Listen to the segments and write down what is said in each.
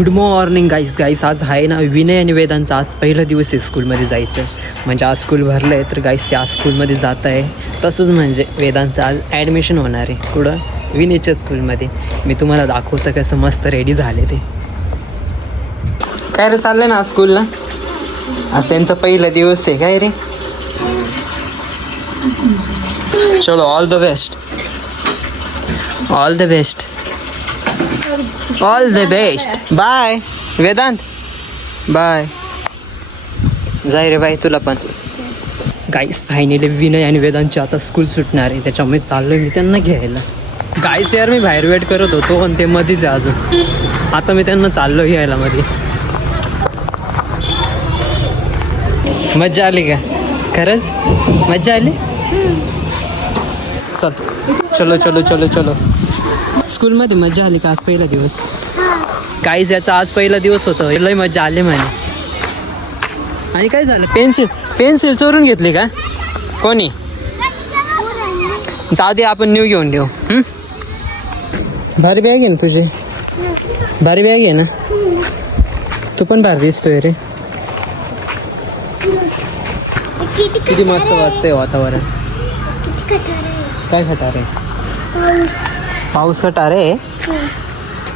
Good morning गाईस आज आहे ना विनय आणि वेदांचा आज पहिला दिवस आहे स्कूलमध्ये जायचं. म्हणजे आज स्कूल भरलं आहे तर गाईस ते आज स्कूलमध्ये जात आहे. तसंच म्हणजे वेदांचं आज ॲडमिशन होणार आहे कुठं, विनयच्या स्कूलमध्ये. मी तुम्हाला दाखवतं कसं मस्त रेडी झाले ते. काय रे चाललं ना आज स्कूलला? आज त्यांचा पहिला दिवस आहे काय रे. चलो all the best, all the best, all the best. Bye Vedant, bye. जाय रे बाय तुला पण. गाईस फायनली विनय आणि वेदांतची आता स्कूल सुटणार आहे, त्याच्यामुळे चाललो मी त्यांना घ्यायला. गाईस यार मी बाहेर वेट करत होतो पण ते मध्येच आहे अजून. आता मी त्यांना चाललो घ्यायला मध्ये. मजा आली का? खरंच मजा आली. चल चलो चलो चलो चलो. स्कूलमध्ये मजा आली का आज पहिला दिवस? काहीच याचा आज पहिला दिवस होतं, लय मजा आली म्हणे. आणि काय झालं, पेन्सिल चोरून घेतली का कोणी? जाऊ दे आपण न्यू घेऊन देऊ. भारी बॅग आहे ना तुझी, भारी बॅग आहे ना. तू पण भारी दिसतोय रे. किती मस्त वाटतंय वातावरण. काय खटार आहे? पाऊस खटार आहे.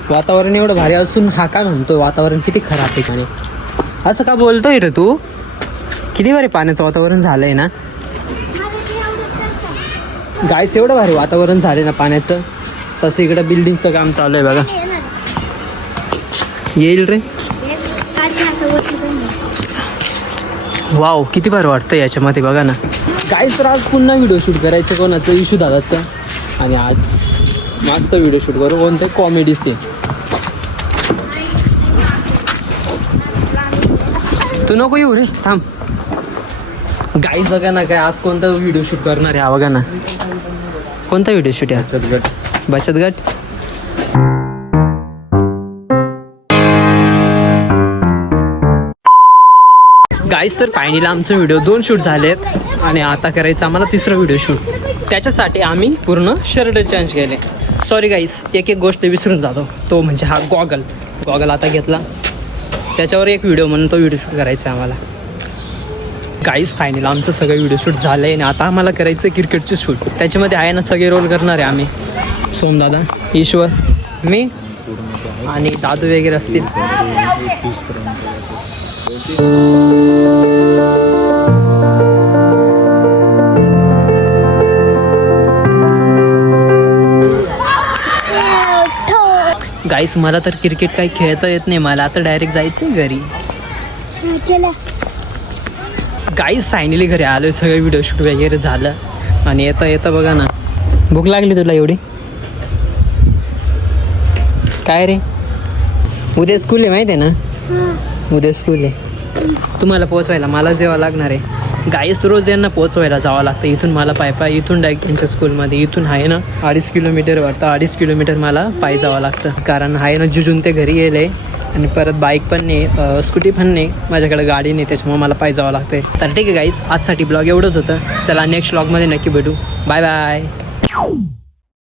वातावरण एवढं भारी असून हा काय म्हणतो वातावरण किती खराब आहे का? असं का बोलतोय रे तू? किती भारी पाण्याचं वातावरण झालंय ना गाईस. एवढं भारी वातावरण झालंय ना पाण्याचं. तसं इकडं बिल्डिंगचं काम चालू आहे बघा. येईल रे. वाव किती भारी वाटतं याच्यामध्ये बघा ना. गाईस तर आज पुन्हा व्हिडिओ शूट करायचं कोणाचं, इशू दादाचं. आणि आज मस्त व्हिडिओ शूट करू कोणते कॉमेडीचे. तू नको येऊ रे, थांब. गाईस बघा ना काय आज कोणता व्हिडिओ शूट करणार आहे हा बघा ना. कोणता व्हिडिओ शूट आहे? बचत गट. गाईस तर फायनली आमचं व्हिडिओ 2 शूट झालेत आणि आता करायचं आम्हाला 3रं व्हिडिओ शूट. त्याच्यासाठी आम्ही पूर्ण शर्ट चेंज केले. सॉरी गाईस, एक गोष्ट विसरून जातो, तो म्हणजे हा गॉगल आता घेतला. त्याच्यावर एक व्हिडिओ म्हणून तो व्हिडिओ शूट करायचा आहे आम्हाला. गाईस फायनली आमचं सगळं व्हिडिओ शूट झालं आहे आणि आता आम्हाला करायचं क्रिकेटचं शूट. त्याच्यामध्ये आहे ना सगळे रोल करणार आहे आम्ही. सोमदादा, ईश्वर, मी आणि दादू वगैरे असतील. गाईस मला तर क्रिकेट काही खेळता येत नाही, मला आता डायरेक्ट जायचं आहे घरी. गाईस फायनली घरी आलो, सगळं व्हिडिओ शूट वगैरे झालं. आणि येता बघा ना. भूक लागली तुला एवढी? काय रे, उद्या स्कूल आहे माहिती आहे ना? उद्या स्कूल आहे. तुम्हाला पोचवायला मला जेव्हा लागणार आहे. गाईस रोज यांना पोचवायला जावं लागतं. इथून मला पाय इथून डायरेक्ट त्यांच्या स्कूलमध्ये. इथून आहे ना 2.5 किलोमीटर वाटतं. 2.5 किलोमीटर मला पायी जावं लागतं. कारण आहे ना जुजून ते घरी येले आणि परत बाईक पण नाही, स्कूटी पण नाही माझ्याकडे, गाडी नाही, त्याच्यामुळे मला पायी जावं लागतं. तर ठीक आहे गाईस, आजसाठी ब्लॉग एवढंच होतं. चला नेक्स्ट ब्लॉगमध्ये नक्की भेटू. Bye bye.